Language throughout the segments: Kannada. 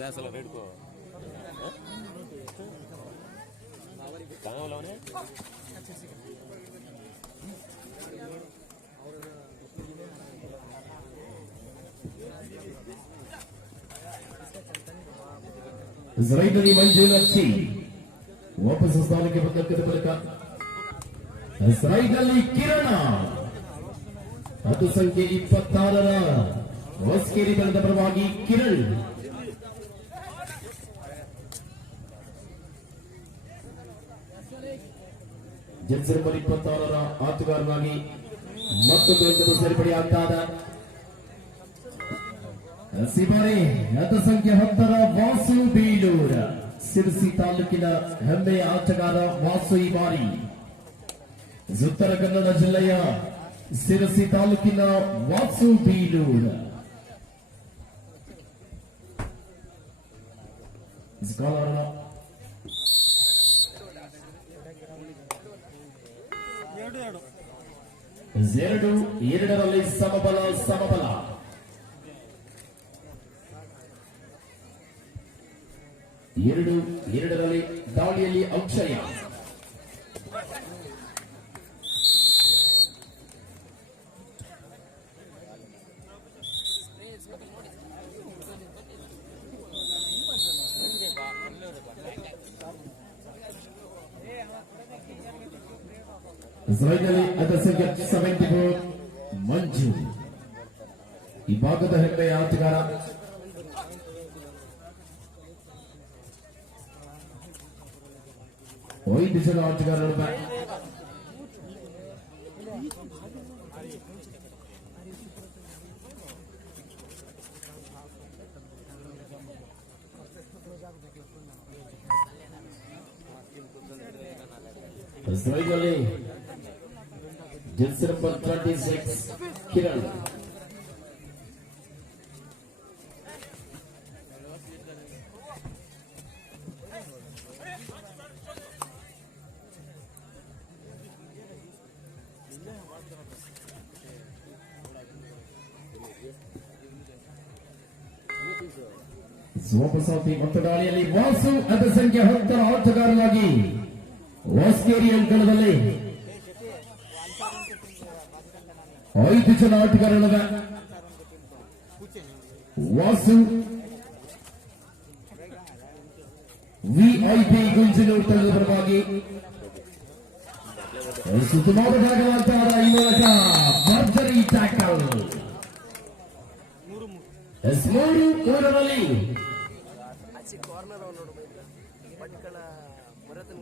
बेसला रेड को कहाँ वाला है जराइदनी मंजूर अच्छी वापस स्थान के बदल बलका जराइदली किरण ಅದು ಸಂಖ್ಯೆ 26ರ ಹೊಸಕೇರಿ ತಂಡದ ಪರವಾಗಿ ಕಿರಣ್ ಜರ್ಸಿ ನಂಬರ್ 26ರ ಆಟಗಾರರಾಗಿ ಮತ್ತೊಂದು ಅಂಕದ ಸೇರ್ಪಡೆಯಾಗ್ತಾದ ಸಿಬಾರಿ ಅದು ಸಂಖ್ಯೆ 10ರ ವಾಸು ಬೀಳೂರ ಸಿರಸಿ ತಾಲೂಕಿನ ಹೆಮ್ಮೆಯ ಆಟಗಾರ ವಾಸು ಈ ಬಾರಿ ಉತ್ತರ ಕನ್ನಡ ಜಿಲ್ಲೆಯ ಸಿರಸಿ ತಾಲೂಕಿನ ವಾಸು ಬೀಳೂರ ಎರಡರಲ್ಲಿ ಸಮಬಲ ಎರಡರಲ್ಲಿ ದಾಳಿಯಲ್ಲಿ ಅಕ್ಷಯ ಅದರ ಸಂಖ್ಯೆ 74 ಮಂಜು ಈ ಭಾಗದ ಹೆಮ್ಮೆಯ ಆಟಗಾರ ಐದು ಜನ ಆಟಗಾರರು ಜರ್ಸಿ ನಂಬರ್ 26 ಕಿರಣ್ ವಾಪಸಾತಿ ಮತ್ತು ದಾಳಿಯಲ್ಲಿ ವಾಸು ಅದರ ಸಂಖ್ಯೆ 10ರ ಆಟಗಾರರಾಗಿ ಹೊಸಕೇರಿ ಅಂಕಣದಲ್ಲಿ 5 ಜನ ಆಟಗಾರರ ವಾಸು ವಿಐಪಿ ಗುಂಜಿನೂರು ತಂಡದ ಪರವಾಗಿ ಸುತ್ತಮಾದ ಭಾಗವಾಗ್ತಾರ ಈ ಮೂಲಕ ಭರ್ಜರಿ ಟ್ಯಾಕಲ್ 3-3ರಲ್ಲಿ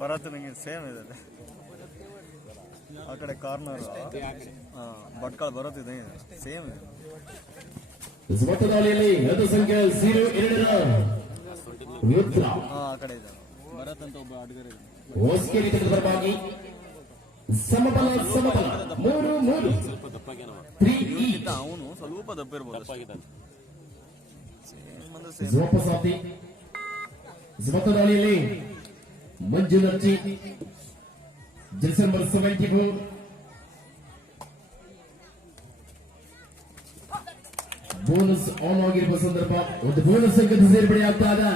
ಭರತ್ ನಂಗೆ ಸೇಮ್ ಇದೆ ಆ ಕಡೆ ಕಾರ್ನರ್ ಭಟ್ಕಳ ಬರುತ್ತಿದೆ ಸೇಮ್ ಇದೆ ದಾಳಿಯಲ್ಲಿ ಅದು ಸಂಖ್ಯೆ 02ರ ಮಿತ್ರ ಆ ಕಡೆ ಇದೆ ಭರತ್ ಅಂತ ಒಬ್ಬ ಆಟಗಾರ ಹೊಸಕೇರಿ ತಂಡದ ಪರವಾಗಿ ಸಮಬಲ 3-3 ಅವನು ಸ್ವಲ್ಪ ದಪ್ಪ ಇರ್ಬೋದು ವಾಪಸಾತಿ ದಾಳಿಯಲ್ಲಿ ಮಂಜು ನರ್ಜಿ ಜರ್ಸಿ ನಂಬರ್ 74 ಬೋನಸ್ ಆನ್ ಆಗಿರುವ ಸಂದರ್ಭ ಒಂದು ಬೋನಸ್ ಅಂಕದ ಸೇರ್ಪಡೆಯಾಗ್ತಾ ಇದೆ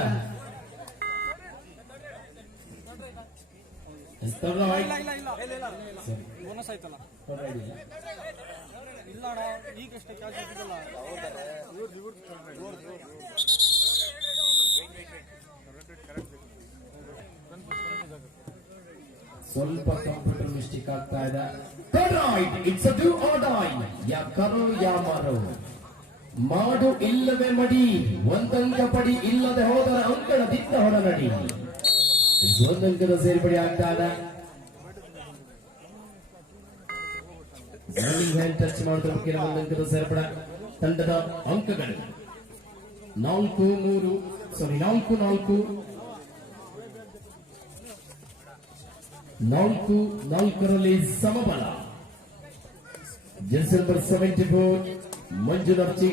ಬೋನಸ್ ಆಯ್ತಲ್ಲ ಇಲ್ಲ ಈಗಷ್ಟೇ ಕ್ಯಾಚ್ ಹಾಕಿದಲ್ಲ ಸ್ವಲ್ಪ ಕಂಪ್ಯೂಟರ್ ಮಿಸ್ಟೇಕ್ ಆಗ್ತಾ ಇದೆ it's a do or die ಯಾ ಕರೋ ಯಾ ಮಾರೋ ಮಾಡು ಇಲ್ಲವೇ ಮಡಿ ಒಂದಂಕ ಪಡಿ ಇಲ್ಲದೆ ಹೋದರ ಅಂಕಣದಿಂದ ಹೊರ ನಡಿ ಒಂದಂಕದ ಸೇರ್ಪಡೆ ಆಗ್ತಾ ಇದೆ ಹ್ಯಾಂಡ್ ಟಚ್ ಮಾಡಿದ್ರೆ ಕೆಲವು ಒಂದಂಕದ ಸೇರ್ಪಡೆ ತಂಡದ ಅಂಕಗಳು 4-4ರಲ್ಲಿ ಸಮಬಲ ಜರ್ಸಿ ನಂಬರ್ 74 ಮಂಜು ನರ್ಜಿ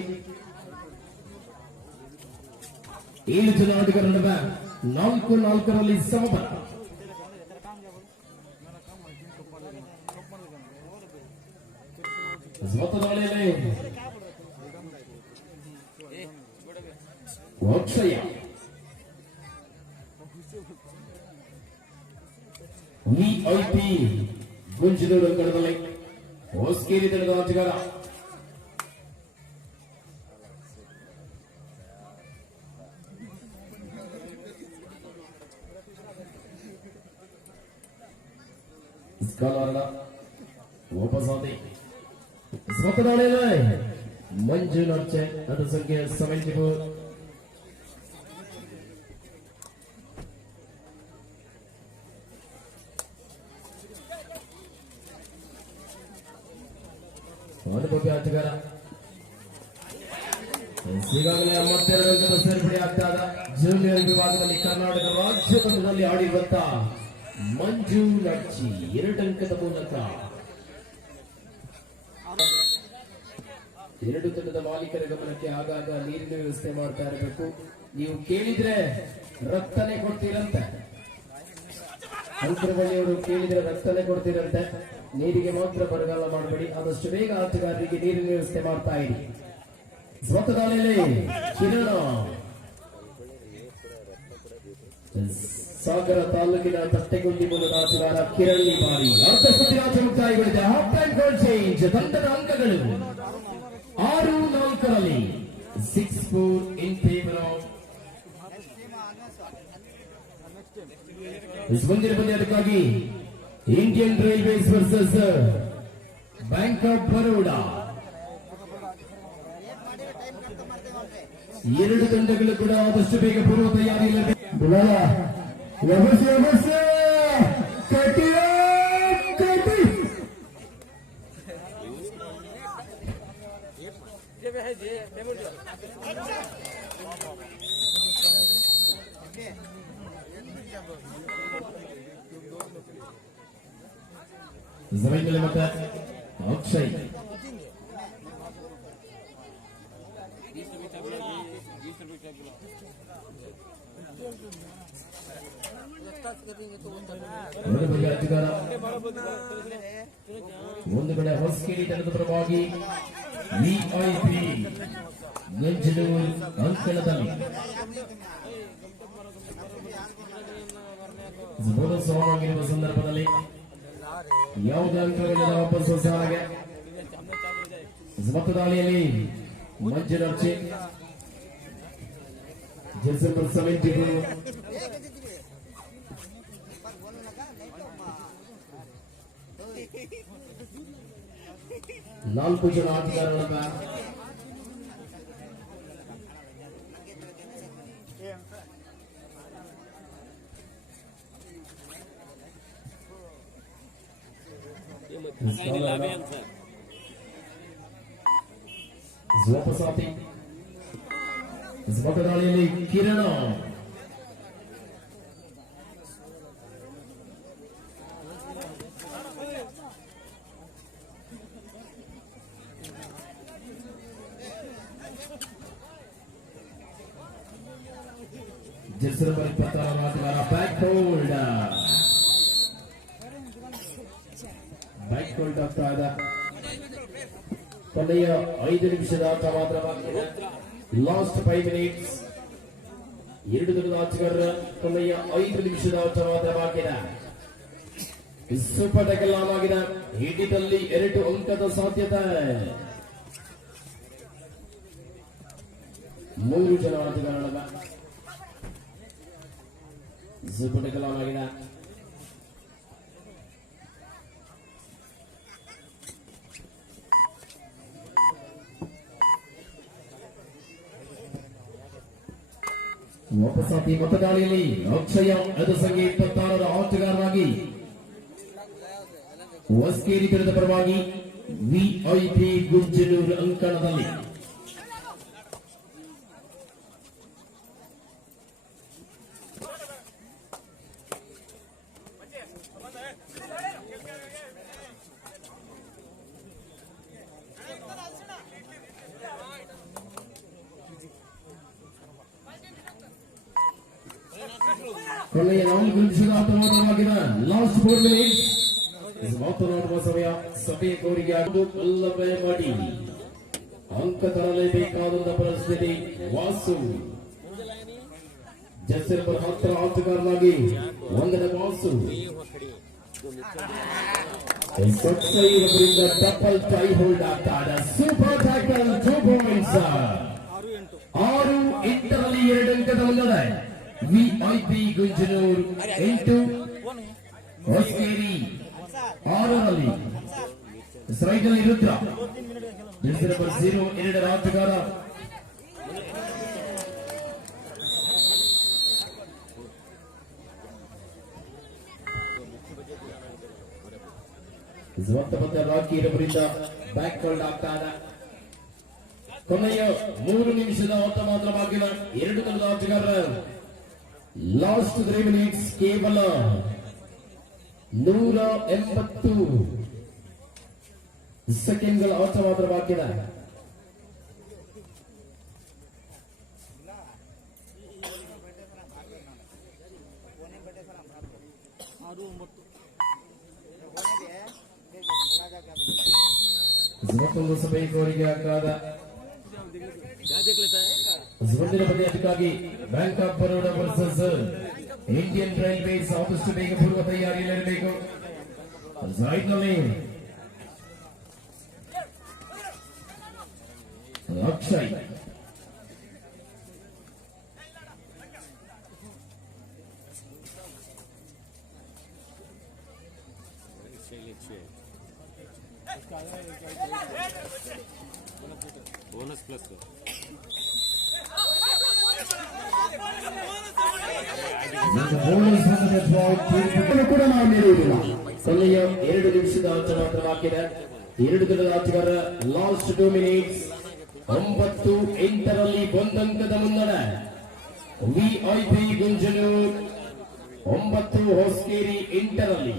7 ಜನ ಆಟಗಾರರ ನಡುವೆ 4-4ರಲ್ಲಿ ಸಮಬಲ ದಾಳಿಯಲ್ಲಿ ಅಕ್ಷಯ ಗುಂಜಿನೂರು ಅಂಕಣದಲ್ಲಿ ಹೊಸಕೇರಿ ತಂಡದ ಆಟಗಾರ ವಾಪಸಾದಿ ಸ್ವತಃ ಮಂಜು ನರ್ಚೆ ಅದು ಸಂಖ್ಯೆ 74. ಅನುಭವಿ ಆಟಗಾರ ಈಗಾಗಲೇ 52 ಅಂಕದ ಸೇರ್ಪಡೆ ಆಗ್ತಾ ಇದೆ. ಜೂನಿಯರ್ ವಿಭಾಗದಲ್ಲಿ ಕರ್ನಾಟಕ ರಾಜ್ಯ ತಂಡದಲ್ಲಿ ಆಡಿರುವಂತ ಮಂಜು ನರ್ಚಿ 2 ಅಂಕದ ಮೂಲಕ. ಎರಡು ತಂಡದ ಮಾಲೀಕರ ಗಮನಕ್ಕೆ ಆಗಾಗ ನೀರಿನ ವ್ಯವಸ್ಥೆ ಮಾಡ್ತಾ ಇರಬೇಕು. ನೀವು ಕೇಳಿದ್ರೆ ರಕ್ತನೇ ಕೊಡ್ತೀರಂತೆ, ಅಂತರವಳ್ಳಿಯವರು ಕೇಳಿದ್ರೆ ರಕ್ತನೇ ಕೊಡ್ತೀರಂತೆ. ನೀರಿಗೆ ಮಾತ್ರ ಬರಗಾಲ ಮಾಡಬೇಡಿ, ಆದಷ್ಟು ಬೇಗ ಆಟಗಾರರಿಗೆ ನೀರಿನ ವ್ಯವಸ್ಥೆ ಮಾಡ್ತಾ ಇರಿ. ಸ್ವತಃ ಕಿರಣ ಸಾಗರ ತಾಲೂಕಿನ ತಟ್ಟೆಗುಂಡಿ ಮೂಲದ ಆಟಗಾರ ಕಿರಣಿ ಬಾರಿ ಅರ್ಧ ಸುತ್ತಿನಾಟ ಮುಕ್ತಾಯಗೊಂಡಿದೆ. Half time goal change. ತಂಡದ ಅಂಕಗಳು 6-4 6-4 ಇನ್ ಫೇವರ್ ಆಫ್ ಮುಂದಿನ ಪಂದ್ಯಕ್ಕಾಗಿ Indian Railways versus Bank of Baroda. ಎರಡು ತಂಡಗಳು ಕೂಡ ಆದಷ್ಟು ಬೇಗ ಪೂರ್ವ ತಯಾರಿಯಲ್ಲಿ ಜಮೀನ್ ಮತ್ತೆ ಅಕ್ಷಯ್ ಅಧಿಕಾರ. ಒಂದು ಕಡೆ ಹೊಸಕೇರಿ ತಂಡದ ಪರವಾಗಿ ವಿಐಪಿ ಗಂಜನೂರು ಅಂಕಣದಲ್ಲಿ ಬೋನಸ್ ಆಗಿರುವ ಸಂದರ್ಭದಲ್ಲಿ ಯಾವುದೇ ಅಂಕಗಳಿಂದ ವಾಪಸ್ ಹೊಸಗೆ ಮತದಾಳಿಯಲ್ಲಿ ಮಂಜುನಾಥ್ December 74. 4 ಜನ ಆಟಗಾರರ ವಾಪಸಾತಿ ಮತದಾಳಿಯಲ್ಲಿ ಕಿರಣ ಜರ್ಸಿ ನಂಬರ್ 26 ಆಟಗಾರ ಬ್ಯಾಕ್ ಹೋಲ್ಡ್ ಆಗ್ತಾ ಇದೆ. ಕೊನೆಯ 5 ನಿಮಿಷದ ಆಟ ಮಾತ್ರ ಬಾಕಿ. Last 5 minutes. ಎರಡು ತಂಡದ ಆಟಗಾರರ ಕೊನೆಯ 5 ನಿಮಿಷದ ಆಟ ಮಾತ್ರ ಬಾಕಿ ಇದೆ. ಸೂಪರ್ ಟ್ಯಾಕಲ್ ಆಗಿದೆ. ಹಿಡಿದಲ್ಲಿ 2 ಅಂಕದ ಸಾಧ್ಯತೆ. 3 ಜನ ಆಟಗಾರರ ಸೂಪರ್ ಟ್ಯಾಕಲ್ ಆಗಿದೆ. ವಾಪಸಾತಿ ಮತದಾಳಿಯಲ್ಲಿ ಅಕ್ಷಯ ಅದು ಸಂಖ್ಯೆ 26ರ ಆಟಗಾರರಾಗಿ ಹೊಸಕೇರಿ ತಂಡದ ಪರವಾಗಿ ವಿಐಪಿ ಗುಂಜನೂರು ಅಂಕಣದಲ್ಲಿ ಕೊನೆಯ 4 ನಿಮಿಷದ ಆಟ ಮಾತ್ರವಾಗಿದೆ. Last 4 minutes. ಮಾತನಾಡುವ ಸಮಯ. ಸಭೆಯ ಕೋರಿಕೆ ಅಲ್ಲವೇ ಮಾಡಿ ಅಂಕ ತರಲೇಬೇಕಾದಂತ ಪರಿಸ್ಥಿತಿ. ವಾಸು ಜರ್ಸಿ ನಂಬರ್ 10 ಆಟಗಾರರಾಗಿ 1ನೇ ವಾಸು Sotsa ಇವರಿಂದ ಡಬಲ್ ಟೈ ಹೋಲ್ಡ್ ಆಗ್ತಾದ ಸೂಪರ್ ಟ್ಯಾಕಲ್ 2 ಪಾಯಿಂಟ್ಸ್ 6-8ರಲ್ಲಿ 2 ಅಂಕದ ಮುನ್ನಡೆ ವಿಐಪಿ ಗುಂಜನೂರ್ 8 ಹೊಸಕೇರಿ 6ರಲ್ಲಿ ಸ್ಟ್ರೈಕಲ್ಲಿ ರುದ್ರ ಜೆರ್ಸಿ ನಂಬರ್ 02 ಆಟಗಾರ ಜವಾಬ್ದಾರ ರಾಕಿ ಅವರಿಂದ ಬ್ಯಾಕ್ ಹೋಲ್ಡ್ ಆಗ್ತಾದ ಕೊನೆಯ 3 ನಿಮಿಷದ ಓಟ ಮಾತ್ರ ಬಾಗಿಲ 2 ತಂಡದ ಆಟಗಾರರ ಲಾಸ್ಟ್ 3 ಮಿನಿಟ್ಸ್ ಕೇವಲ 180 ಸೆಕೆಂಡ್ಗಳ ಓಟ ಮಾತ್ರ ಬಾಗಿಲ ಜವಾಬ್ದಾರ ಸಭೆಗೆ ಅವರಿಗೆ ಆಕಾದ ಮುಂದಿನ ಪಂದ್ಯಕ್ಕಾಗಿ Bank of Baroda versus Indian Railways ಆದಷ್ಟು ಬೇಗ ಪೂರ್ವ ತಯಾರಿಯಲ್ಲಿರಬೇಕು. ಸೈಡ್ನಲ್ಲಿ ಅಕ್ಷಯ್ ಬೋನಸ್ ಪ್ಲಸ್ ಕೂಡ ನಾವು ನೀಡುವುದಿಲ್ಲ. ಕೊನೆಯ 2 ನಿಮಿಷದ ಆಟ ಮಾತ್ರ ಬಾಕಿದೆ. 2 ತಂಡದ ಆಟಗಾರರ ಲಾಸ್ಟ್ 2 ಮಿನಿಟ್ಸ್ 9-8ರಲ್ಲಿ 1 ಅಂಕದ ಮುನ್ನಡೆ ವಿಐಪಿ ಗುಂಜನೂರ್ 9 ಹೊಸಕೇರಿ 8ರಲ್ಲಿ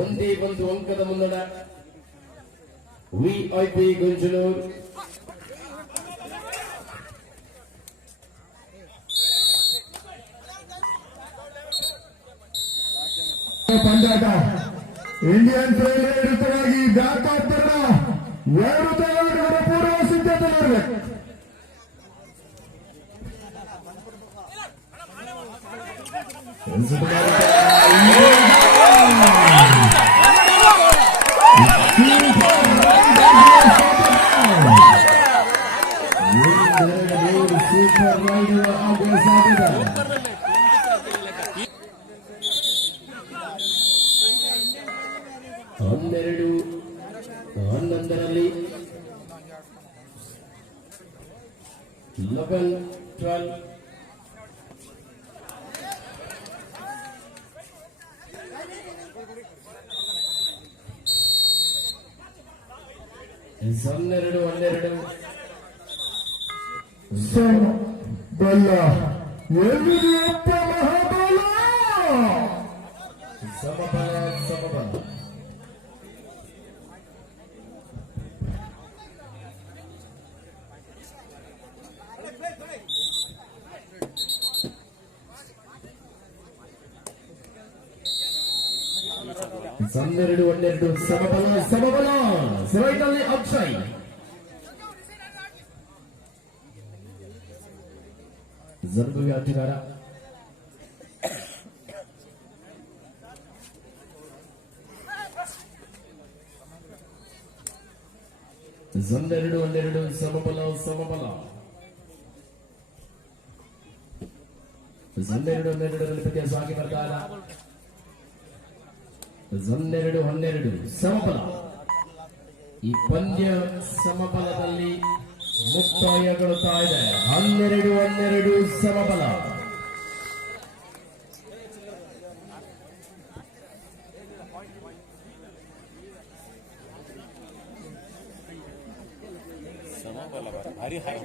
ಒಂದೇ 1 ಅಂಕದ ಮುನ್ನಡೆ ವಿಐಪಿ ಗುಂಜನೂರ್ ಪಂದ್ಯಾಟ ಇಂಡಿಯನ್ ರೈಲ್ವೆ ವಿರುದ್ಧವಾಗಿ ಬ್ಯಾಕ್ ಆಫ್ ಬರೋಡಾ 2 ತಯಾರಿಗಳ ಪೂರ್ವ ಸಿದ್ಧತೆ ಮಾಡಬೇಕು. ಸೂಪರ್ ರೈಡರ್ ಆಗುವ ಸಾಧ್ಯತೆ 12-11ರಲ್ಲಿ 11-12 12-12 ಬಲ್ಲ ಎಲ್ಲಿದೆಯಪ್ಪ ಮಹಾಬಲ ಸಮಬಲ ಸಮಬಲ ಸಮಬಲ 12-12 ಸಮಬಲ ಸಮಬಲ ಸರೈನಲ್ಲಿ ಅಕ್ಷಯ್ ಜರ್ಬುಗೆ ಆಟಗಾರ 12-12 ಸಮಬಲ ಸಮಬಲ 12-12ರಲ್ಲಿ ವ್ಯತ್ಯಾಸ ಆಗಿ ಬರ್ತಾ ಇಲ್ಲ 12-12 ಸಮಬಲ ಈ ಪಂದ್ಯ ಸಮಬಲದಲ್ಲಿ ಮುಕ್ತಾಯಗೊಳ್ಳುತ್ತಾ ಇದೆ 12-12 ಸಮಬಲ ಸಮಬಲ ಭಾರಿ ಹೈ